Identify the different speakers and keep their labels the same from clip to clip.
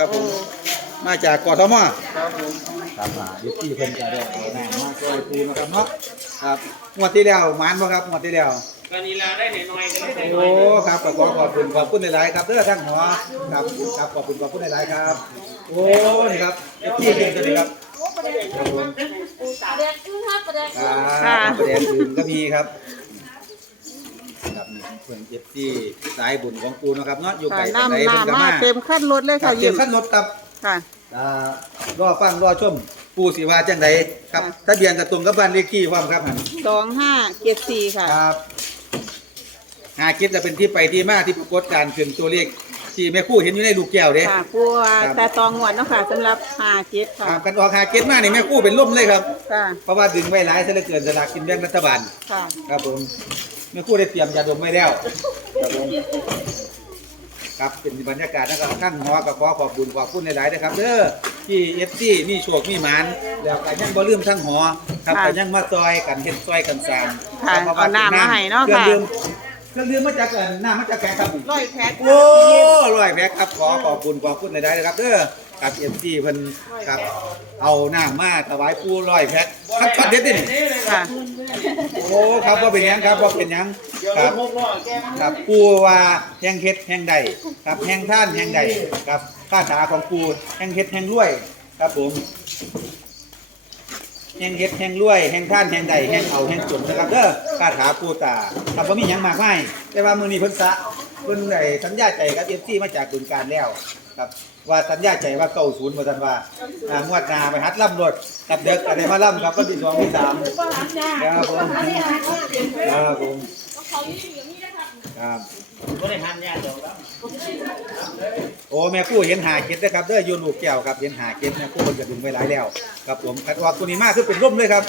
Speaker 1: ครับผม มาจากกทม
Speaker 2: ครับผม
Speaker 1: ครับอ่ายุที่เพิ่นก็ได้เอาน้ำมาช่วยปูนะครับเนาะครับงวดที่แล้วหมานบ่ครับงวดที่แล้ว
Speaker 2: กานีลาได้หน่อยๆกันได้หน่
Speaker 1: โอ้
Speaker 2: อย
Speaker 1: ครับก็ขอขอบคุณขอบคุณหลายๆครับเด้อทั้งหัวครับครับขอบคุณขอบคุณหลายๆครับโอ้นี่ครับเอฟที่เก่งตัวนี้ครับครับผม
Speaker 3: ประเด็นคือถ้าประเด็น
Speaker 1: ครับประเด็นอื่นก็มีครับครับนี่เพิ่นเอฟที่สายบุญของปูเนาะครับเนาะอยู่ไกล
Speaker 4: ค่ะ
Speaker 1: ปานใด
Speaker 4: น้ำ
Speaker 1: เพิ่นก็
Speaker 4: น้ำมา
Speaker 1: มา
Speaker 4: เต็มขั้นรถเลย
Speaker 1: ครั
Speaker 4: ค่ะ
Speaker 1: บเตรียมขั้นรถครับ
Speaker 4: ค่ะ
Speaker 1: อ่ารอฟังรอชมปูสิว่าจังไดครับ
Speaker 4: ค่ะ
Speaker 1: ทะเบียนกระตรงกับบ้านเลขที่พร้อมครับหั่น
Speaker 4: สองห้าเจ็ดสี่ค่ะ
Speaker 1: ครับหาคิดจะเป็นที่ไปที่มาที่ปรากฏการขึ้นตัวเลขที่แม่ครู่เห็นอยู่ในลูกแก้วเด้
Speaker 4: ค่ะปัว
Speaker 1: ครับ
Speaker 4: ตาตองหวดเนาะค่ะสำหรับห้าเจ็ดค่ะ
Speaker 1: ตามกันออกหาเก็ตมานี่แม่ครู่เป็นล่มเลยครับ
Speaker 4: ค่ะ
Speaker 1: เพราะว่าดึงไว้หลายซะเหลือเกินสลากกินแบ่งรัฐบาล
Speaker 4: ค่ะ
Speaker 1: ครับผม แม่ครู่ได้เตรียมยาดมไว้แล้วครับผมครับเป็นบรรยากาศนะครับท่านหอกับขอขอบบุญขอบคุณหลายๆนะครับเด้อที่เอฟซีมีโชคมีหมานแล้วก็ยังบ่ลืมทั้งหอครับ
Speaker 4: ค่ะ
Speaker 1: ก็ยังมาซอยกันเฮ็ดซอยกันสร้าง
Speaker 4: ค่ะ
Speaker 1: พระว่
Speaker 4: เอาน้ำมาให้เนาะ
Speaker 1: เครื่อง
Speaker 4: ค่ะ
Speaker 1: ดื่มเครื่องดื่มมาจากเอ่อน้ำมาจากแขกครับ
Speaker 4: ร้อยแพ็ค
Speaker 1: โอ้ร้อยแพ็คครับขอขอบคุณขอบคุณหลายๆนะครับเด้อ กับเอฟซีเพิ่นครับ เอาน้ำมาถวายปูร้อยแพ็คครับช็อตเด็ดดินี่
Speaker 4: ค่ะ
Speaker 1: โอ้ครับว่าเป็นหยังครับว่าเป็นหยังครับครับปูว่าแห่งเฮ็ดแห่งใดครับแห่งท่านแห่งใดครับคาถาของปูแห่งเฮ็ดแห่งรวย ครับผมแห่งเฮ็ดแห่งรวยแห่งท่านแห่งใดแห่งเอาแห่งจนนะครับเด้อคาถาปูตาครับบ่มีหยังมากมายแต่ว่ามื้อนี้เพิ่นสะเพิ่นได้สัญญาใจกับ FC มาจากบึงการแล้วครับ ว่าสัญญาใจว่าเก้าศูนย์มาทันว่าอ่างวดหนาไปหัดล่ำรถกับเด็กอะไรมาล่ำครับก็ที่สองที่สามครับผมครับผมครับ
Speaker 2: ก็ได้หันยาเดียวแล้ว
Speaker 1: โอ้แม่กู้เห็นหาเก็ดนะครับเด้อยู่ลูกแก้วครับเห็นหาเก็ดแม่กู้คนจะดึงไว้หลายแล้วครับผมคัดว่าตัวนี้มากคือเป็นร่มเลยครับ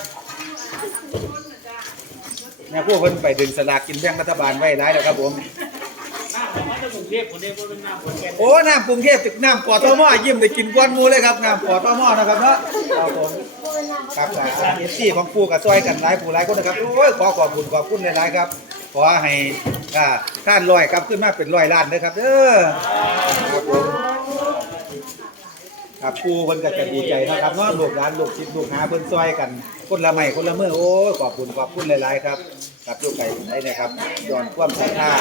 Speaker 1: แม่กู้เพิ่นไปดึงสลากกินแบ่งรัฐบาลไว้หลายแล้วครับผม โอ้น้ำกรุงเทพตึกน้ำปอทมอยิ้มได้กินกวนหมูเลยครับน้ำปอทมอนะครับเนาะครับผมครับเอฟซีของปูกับซอยกันหลายผู้หลายคนนะครับโอ้ยขอขอบคุณขอบคุณหลายๆครับ ขอให้อ่าท่านลอยครับขึ้นมาเป็นร้อยล้านนะครับเด้อครับผมครับปูเพิ่นก็จะดีใจนะครับเนาะลูกหลานลูกศิษย์ลูกหาเพิ่นซอยกัน คนละไม้คนละมือโอ้ยขอบคุณขอบคุณหลายๆครับ ครับลูกไก่ได้นะครับย้อนความศรัทธา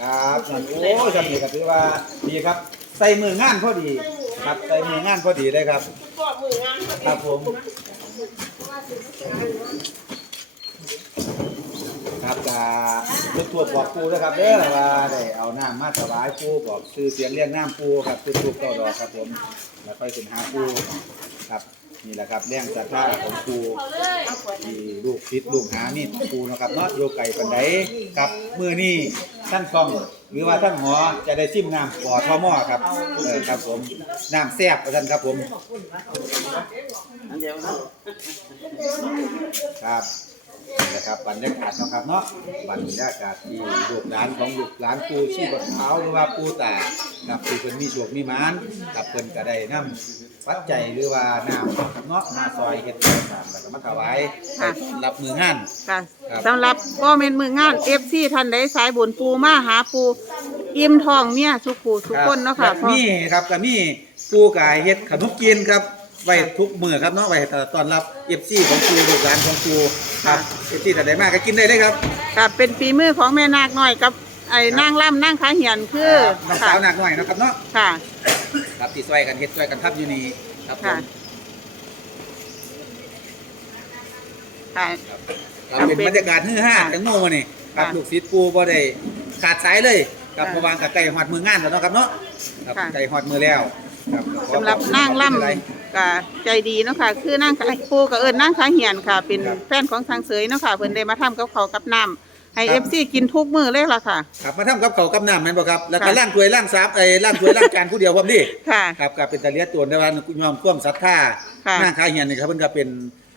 Speaker 2: นี่ว่าต้นนั้นหรอ
Speaker 1: ครับนั่นโอ้ยจำนี่ก็ถือว่าดีครับ ใส่มืองานพอดี ครับ ใส่มืองานพอดีเลยครับครับผม ครับกาทุกทวดบอกปูนะครับเด้อว่าได้เอาน้ำมาถวายปูบอกชื่อเสียงเรียกน้ำปูครับคือปูเก้าดอกครับผม แล้วค่อยถึงหาปูครับ นี่แหละครับเลี้ยงศรัทธาของครูที่ลูกพิษลูกหานี่ครูนะครับเนาะโยไก่ปันไดครับมือนี่ท่านฟอง หรือว่าท่านหอจะได้ชิมน้ำปอทอหม้อครับเออครับผมน้ำแซ่บท่านครับผม
Speaker 2: อันเดียวนะครับ
Speaker 1: นี่แหละครับบรรยากาศเนาะครับเนาะบรรยากาศที่ลูกหลานของลูกหลานปูชีบะเท้าหรือว่าปูตาครับคือเพิ่นมีโชคมีหมานกับเพิ่นก็ได้นำปัจจัยหรือว่าน้ำเนาะมาซอยเฮ็ดให้สร้างแล้วก็มาถวาย
Speaker 4: ค่ะ
Speaker 1: รับมืองาน
Speaker 4: ค่ะ
Speaker 1: ครับ
Speaker 4: สำหรับก็เป็นมืองานเอฟซีท่านใดสายบุญปูมาหาปู อิ่มทองเนี่ยสุขูสุขคนเนาะค่ะ
Speaker 1: รับมีครับก็มีปูกายเฮ็ดขนมกินครับ ไว้ทุกมื้อครับเนาะไว้ต้อนรับ FC ของปูลูกหลานของปูครับ FC ท่านใดมาก็กินได้เลยครับ
Speaker 4: กับเป็นฝีมือของแม่นาคน้อยกับไอ้นางล่ำนางขาเหียนคือ
Speaker 1: น้อง
Speaker 4: ค่ะ
Speaker 1: สาวหนักหน่อยนะครับเนาะ
Speaker 4: ค่ะ
Speaker 1: ครับที่ช่วยกันเฮ็ดช่วยกันทับอยู่นี่ครับผม
Speaker 4: ค่ะ ค่ะ
Speaker 1: ครับเป็นบรรยากาศฮือฮาทั้งโมงวันนี้ครับ
Speaker 4: ค่ะ
Speaker 1: ลูกศิษย์ปูบ่ได้ขาดสายเลยครับ
Speaker 4: ค่ะ
Speaker 1: เพราะวางกับไก่ฮอดมืองานแล้วเนาะครับเนาะครับ
Speaker 4: ค่ะ
Speaker 1: ไก่ฮอดมือแล้วครับขอ
Speaker 4: สำหรับนางล่ำ ก็ใจดีเนาะค่ะ คือนางขาปูกับเอิญนางขาเหียนค่ะ เป็นแฟนของทางเสยเนาะค่ะเพิ่นได้มาทำกับเขาวกับน้ำให้เอฟซีกินทุกมื้อเลยล่ะค่ะ
Speaker 1: ครับมาทำกับเขาวกับน้ำแม่นบ่ครับ แล้วก็
Speaker 4: ค่ะ
Speaker 1: ล้างถ้วยล้างสาบไอ้ล้างถ้วยล้างจานผู้เดียวพร้อมดิ
Speaker 4: ค่ะ
Speaker 1: ครับก็เป็นตะเลียตัวในวันยอมความศรัทธา
Speaker 4: ค่ะ
Speaker 1: นางขายเหียนนี่ครับเพิ่นก็เป็น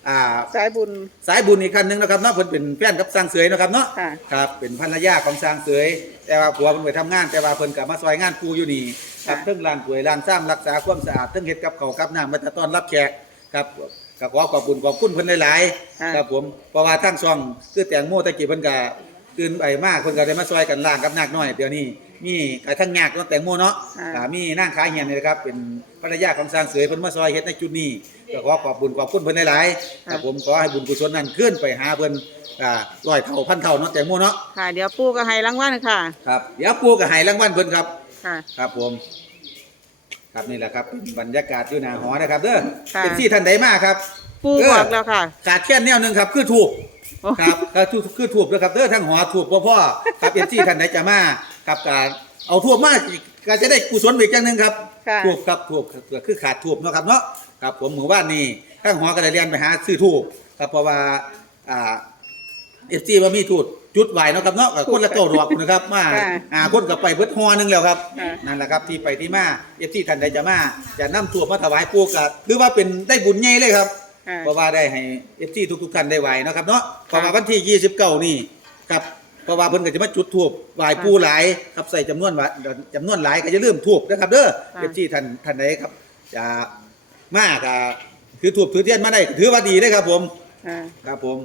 Speaker 1: อ่า
Speaker 4: สายบุญ
Speaker 1: สายบุญอีกคันหนึงนะครับเนาะเพิ่นเป็นแฟนกับสร้างเสยเนาะครับเนาะ
Speaker 4: ค่ะ
Speaker 1: ครับเป็นภรรยาของสร้างเสยแต่ว่าผัวเพิ่นไปทำงาน แต่ว่าเพิ่นก็มาซอยงานปูอยู่นี่ครับ
Speaker 4: ค่ะ
Speaker 1: เพิ่งล้างถ้วยล้างซ้ำรักษาความสะอาดเพิ่งเฮ็ดกับข้าวกับน้ำมาต้อนรับแขกครับก็ขอขอบคุณขอบคุณเพิ่นหลาย
Speaker 4: ค่ะ
Speaker 1: ๆครับผมเพราะว่าทั้งช่องคือแตงโมตะกี้เพิ่นก็ตื่นไปมากเพิ่นก็ได้มาซอยกันล้างกับนากน้อยเดี๋ยวนี้มีกระทั่งยากเนาะแตงโมเนาะ
Speaker 4: อ่า
Speaker 1: อ่ามีนางขายเฮียนนี่นะครับเป็นภ รรยาของสร้างเสยเพิ่นมาซอยเฮ็ดในจุดนี้ก็ขอขอบบุญขอบคุณเพิ่นหลายๆครับผมขอให้บุญกุศลนั้นขึ้นไปหาเพิ่นอ่าร้อยเท่าพันเท่าเนาะแตงโมเนาะ
Speaker 4: ค่ะ เดี๋ยวปู่ก็ให้รางวัลค่ะ
Speaker 1: ครับเดี๋ยวปู่ก็ให้รางวัลเพิ่นครับ
Speaker 4: ค่ะ
Speaker 1: ครับผม ครับนี่แหละครับเป็นบรรยากาศอยู่หน้าหอนะครับเด้อ
Speaker 4: ค่ะ
Speaker 1: เป็นที่ท่านใดมาครับ
Speaker 4: ปู่
Speaker 1: เออ
Speaker 4: บอกแล้วค่ะ
Speaker 1: ขาดแค่แนวหนึงครับคือถูก
Speaker 4: โอ้
Speaker 1: ครับก็ถูกคือถูกนะครับเด้อทั้งหอถูกพ่อพ่อครับเป็นที่ท่านใดจะมาครับก็เอาถูกมาก็จะได้กุศลอีกอย่างหนึงครับ
Speaker 4: ค่ะ
Speaker 1: ถูกครับถูกก็คือขาดถูกเนาะครับเนาะครับผมหมู่บ้านนี้ทั้งหอก็ได้เรียนไปหาซื้อถูกครับเพราะว่าอ่าเอฟซีว่ามีถูกจุดไหวเนาะครับเนาะก็คนละเก้าดอกนะครับมา
Speaker 4: ค่ะ
Speaker 1: อ่าคนก็ไปเบิดหอหนึงแล้วครับ
Speaker 4: ค่ะ
Speaker 1: นั่นแหละครับที่ไปที่มาเอฟซีท่านใดจะมาจะนำตัวมาถวายปู่ก็ถือว่าเป็นได้บุญใหญ่เลยครับ
Speaker 4: ค่ะ
Speaker 1: เพราะว่าได้ให้เอฟซีทุกๆท่านได้ไหวเนาะครับเนาะเพราะว่าวันที่ 29 นี่ครับ เพราะว่าเพิ่นก็จะมาจุดธูปไหว้ปู่หลายครับใส่จำนวนว่าจำนวนหลายก็จะลืมธูปนะครับเด้อ
Speaker 4: ค่ะ
Speaker 1: เอฟซีท่านท่านใดครับจะมากก็ถือธูปถือเทียนมาได้ถือว่าดีเลยครับผม
Speaker 4: ค่ะ
Speaker 1: ครับผม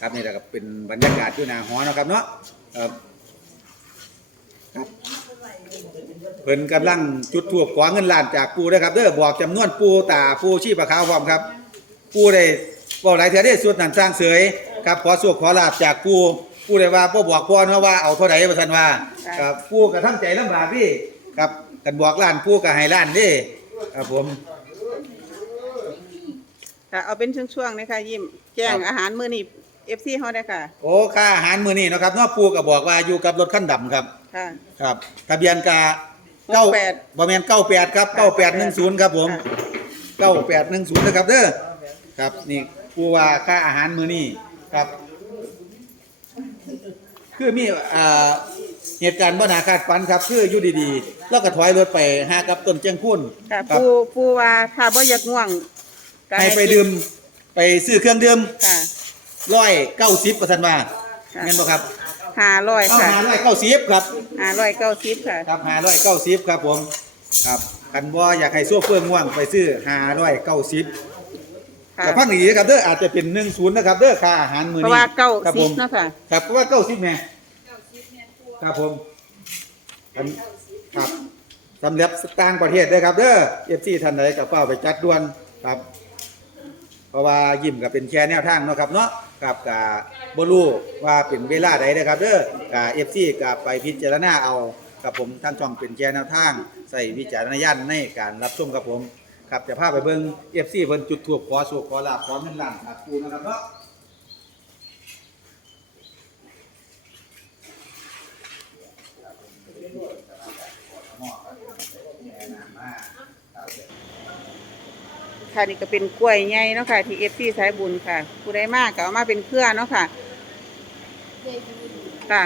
Speaker 1: ครับนี่แหละครับเป็นบรรยากาศอยู่หน้าหอเนาะครับเนาะครับครับเพิ่นกำลังจุดธูปขอเงินล้านจากปูนะครับเด้อบอกจำนวนปูตาปูชีพขาวพร้อมครับ ปูได้บอกหลายเทื่อได้สุดนั่นสร้างเสย ครับขอสุขขอลาบจากปูปูได้ว่าบ่บอกพ่อเนาะว่าเอาเท่าไหร่ว่าซั่นว่า
Speaker 4: ค่ะ
Speaker 1: ครับปูก็ทำใจลำบากพี่ครับกันบอกล้านปูก็ให้ล้านเด้ครับผม
Speaker 4: ค่ะเอาเป็นช่วงๆนะคะยิ้มแจ้งอาหารมื้อนี้ FC เฮาได้ค่ะ
Speaker 1: โอ้ค่าอาหารมื้อนี้เนาะครับเนาะปูก็บอกว่าอยู่กับรถคันดำครับ
Speaker 4: ค่ะ
Speaker 1: ครับทะเบียนกาเก้า
Speaker 4: 68
Speaker 1: บ่แม่น98ครับ9810ครับผม9810นะครับเด้อครับนี่ปูว่าค่าอาหารมื้อนี้ ครับ คือมีอ่าเหตุการณ์บ่น่าคาดฝันครับ คืออยู่ดีๆ แล้วก็ถอยรถไปหากับต้นเจียงพุ่น
Speaker 4: ค่ะ
Speaker 1: ครับ
Speaker 4: ปู่ปู่ว่าถ้าบ่อยากง่วงก็
Speaker 1: ให้ไปดื่มไปซื้อเครื่องดื่ม
Speaker 4: ค่ะ
Speaker 1: 190ประสันว่า
Speaker 4: ค่ะ
Speaker 1: แม่นบ่ครับ
Speaker 4: 500
Speaker 1: เอา
Speaker 4: ค่ะ
Speaker 1: 590ครับ
Speaker 4: 590ค่ะ
Speaker 1: ครับ590ครับผม ครับคันบ่อยากให้ซัวเฟื่องง่วงไปซื้อ590
Speaker 4: ค่ะ
Speaker 1: แต่ฟังดีๆนะครับเด้ออาจจะเป็น10นะครับเด้อค่าอาหารมื้อ
Speaker 4: เพ
Speaker 1: นี้
Speaker 4: ราะว่าเก้า
Speaker 1: ครับ
Speaker 4: สิ
Speaker 1: ผ
Speaker 4: บ
Speaker 1: ม
Speaker 4: เนาะค่ะ
Speaker 1: ครับเพราะว่าเก้าสิบแม่ครับผมครับครับสำหรับต่างประเทศด้วยครับเด้อเอฟซีท่านใดกับเฝ้าไปจัดด่วนครับ เพราะว่ายิ้มกับเป็นแชร์แนวทางเนาะครับเนาะกับกับบรูว่าเป็นเวลาใดนะครับเด้อกับเอฟซีกับไปพิจารณาเอากับผมทางช่องเป็นแชร์แนวทาง ใส่วิจารณญาณในการรับชมครับผม ครับจะพาไปเบิ่งเอฟซีเพิ่นจุดถูกขอสุขขอลาบขอเงินล้านครับปูนะครับเนาะ
Speaker 4: ค่ะนี่ก็เป็นกล้วยใหญ่เนาะค่ะที่ FC สายบุญค่ะผู้ใดมากก็เอามาเป็นเครือเนาะค่ะค่ะ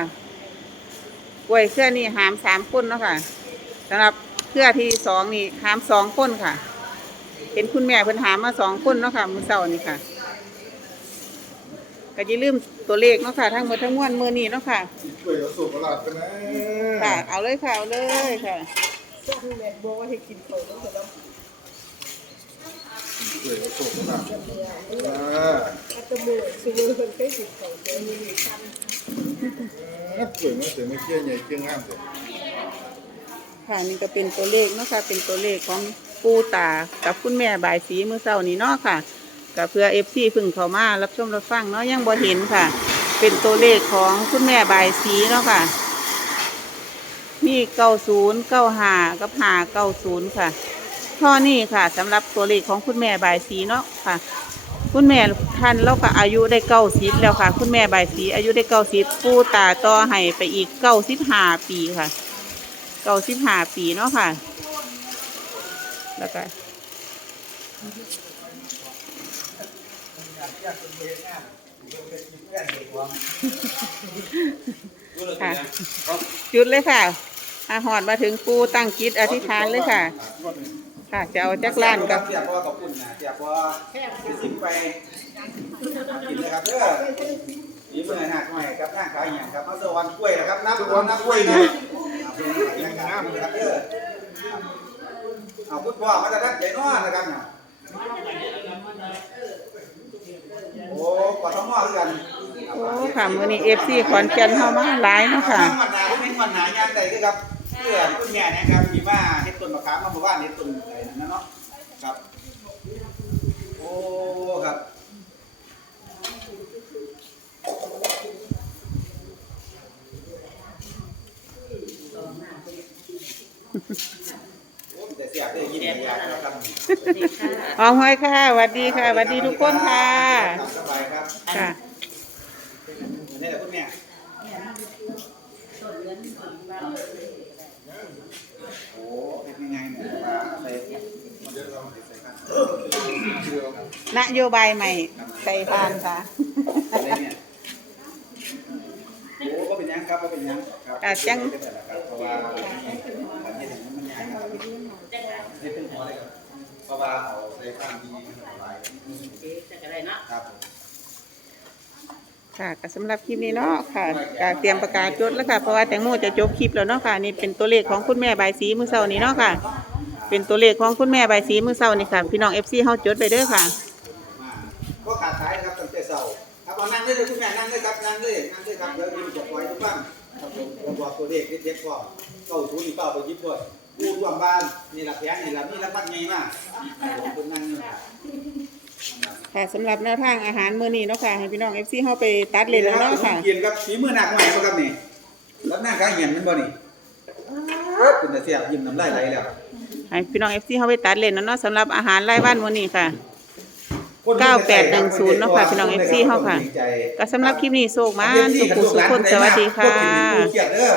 Speaker 4: กล้วยเครือนี่หามสามคนเนาะค่ะสำหรับเครือที่สองนี่หามสองคนค่ะ เห็นคุณแม่เพิ่นหามมาสองคนเนาะค่ะมื้อเช้านี่ค่ะก็อย่าลืมตัวเลขเนาะค่ะ ทั้งหมดทั้งมวลมือนี้เนาะค่ะ
Speaker 5: ช่วยเอาสูบประหลาดกันนะ
Speaker 4: ค่ะ เอาเลยค่ะ เอาเลยค่ะ
Speaker 5: ช่วยเอาสูบประหลาดอ่าช่วยมาเสียมาเชี่ยใหญ่เชี่ยงงามเสีย
Speaker 4: ค่ะนี่ก็เป็นตัวเลขเนาะค่ะ เป็นตัวเลขของ ปูตากับคุณแม่บายสีมือเศร้านี้เนาะค่ะกับเพื่อเอฟซีพึ่งเข้ามารับชมรับฟังเนาะยังบ่เห็นค่ะ เป็นตัวเลขของคุณแม่บายสีเนาะค่ะมีเก้าศูนย์เก้าหากับหาเก้าศูนย์ค่ะข้อนี้ค่ะสำหรับตัวเลขของคุณแม่บายสีเนาะค่ะ คุณแม่ท่านเราก็อายุได้เก้าสิบแล้วค่ะ คุณแม่บายสีอายุได้เก้าสิบปูตาต่อให้ไปอีกเก้าสิบห้าปีค่ะเก้าสิบห้าปีเนาะค่ะ แล้วก็ค่ะจุดเลยค่ะ อาหอดมาถึงปูตั้งจิตอธิษฐานเลยค่ะ ค่ะจะเอาจักรล้านกับ
Speaker 1: เสียบอกับคุณนะเสียบอไปสิบไปกินเลยครับเด้อนี่เมื่อหนักหน่อยครับนั่งขายอย่างครับมาสวรรค์กล้วยนะครับนับวันนับกล้วยนี่ยังงามเลยครับเด้อ เอาพุทธพ่อมาจะทักใจน้อนะครับเนี่ยโอ้กอดท้องหม้อคือกันครับ
Speaker 4: โอ้ค่ะมื้อนี้ FC ขอนแก่นเฮามาหลายเนาะค่ะ
Speaker 1: ทางวันหนาผมเห็นวันหนายามใดเด้อครับเพื่อนคุณแม่เนะครับมีมาเฮ็ดต้นมะขามมาบ่ว่าเฮ็ดต้นอะไรนั่นนะเนาะครับ โอ้ครับโอ้ แต่เสียได้ยินอยากนะครับ
Speaker 4: หอมห้อยค่ะสวัสดีค่ะสวัสดีทุกคนค่ะ
Speaker 1: ตามสบายครับ
Speaker 4: ค่ะ
Speaker 1: นี่แหละคุณแม่โอ้เป็นยังไงเนี่ยว่าใส่มันเดี๋ยวเราใส่ครับ
Speaker 4: นโยบายใหม่ใส่พานค่ะ
Speaker 1: อะไรเนี่ยโอ้ก็เป็นยังครับก็เป็นยังครับ
Speaker 4: อะจัง
Speaker 1: เป็นแต่ละครับเพราะว่าอันนี้มันยากครับ นี่เป็นหัวเลยครับเพราะว่าเอาใส่ข้ามดีหลาย
Speaker 2: จะอะไรเนาะ
Speaker 1: ครับ
Speaker 4: ค่ะก็สำหรับคลิปนี้เนาะค่ะก็เตรียมประกาศจดแล้วค่ะ เพราะว่าแตงโมจะจบคลิปแล้วเนาะค่ะ นี่เป็นตัวเลขของคุณแม่ใบายสีมือเสาร์นี้เนาะค่ะ เป็นตัวเลขของคุณแม่ใบายสีมือเสาร์นี่ค่ะ พี่น้องเอฟซีเฮาจดไปเด้อค่ะ
Speaker 1: มาก็ขาดสายนะครับตั้งแต่เสาร์ครับเอานั่งได้เลยคุณแม่นั่งได้ครับนั่งได้นั่งได้ครับเดี๋ยวยิ้มจะปล่อยทุกบ้างครับผมผมบอกตัวเลขเด็ดๆก่อนเก้าศูนย์นี่เป้าไปยิบด้วย กูร่วมบ้านนี่ละแพงนี่ละนี่ละพักไงมากผมเป็นนั่งนี่
Speaker 4: ค่ะสำหรับแนวทางอาหารมื้อนี้เนาะค่ะให้พี่น้องเอฟซีเฮาไปตัดเลนแล้วเนาะค่ะ
Speaker 1: เกียนครับฝีมือหนักใหม่บ่ครับนี่รับหน้าข้างเหียนมันบ่นี่เป็นแต่เสียบยิ้มน้ำลายไหลแล้ว
Speaker 4: ให้พี่น้องเอฟซีเฮาไปตัดเลนแล้วเนาะสำหรับอาหารรายวันมื้อนี้ค่ะ9810เนาะค่ะพี่น้อง FC เฮาค่ะก็สำหรับคลิปนี้โชคมานสุขุสุขคนสวัสดีค่ะ
Speaker 1: เกียรติเด้อ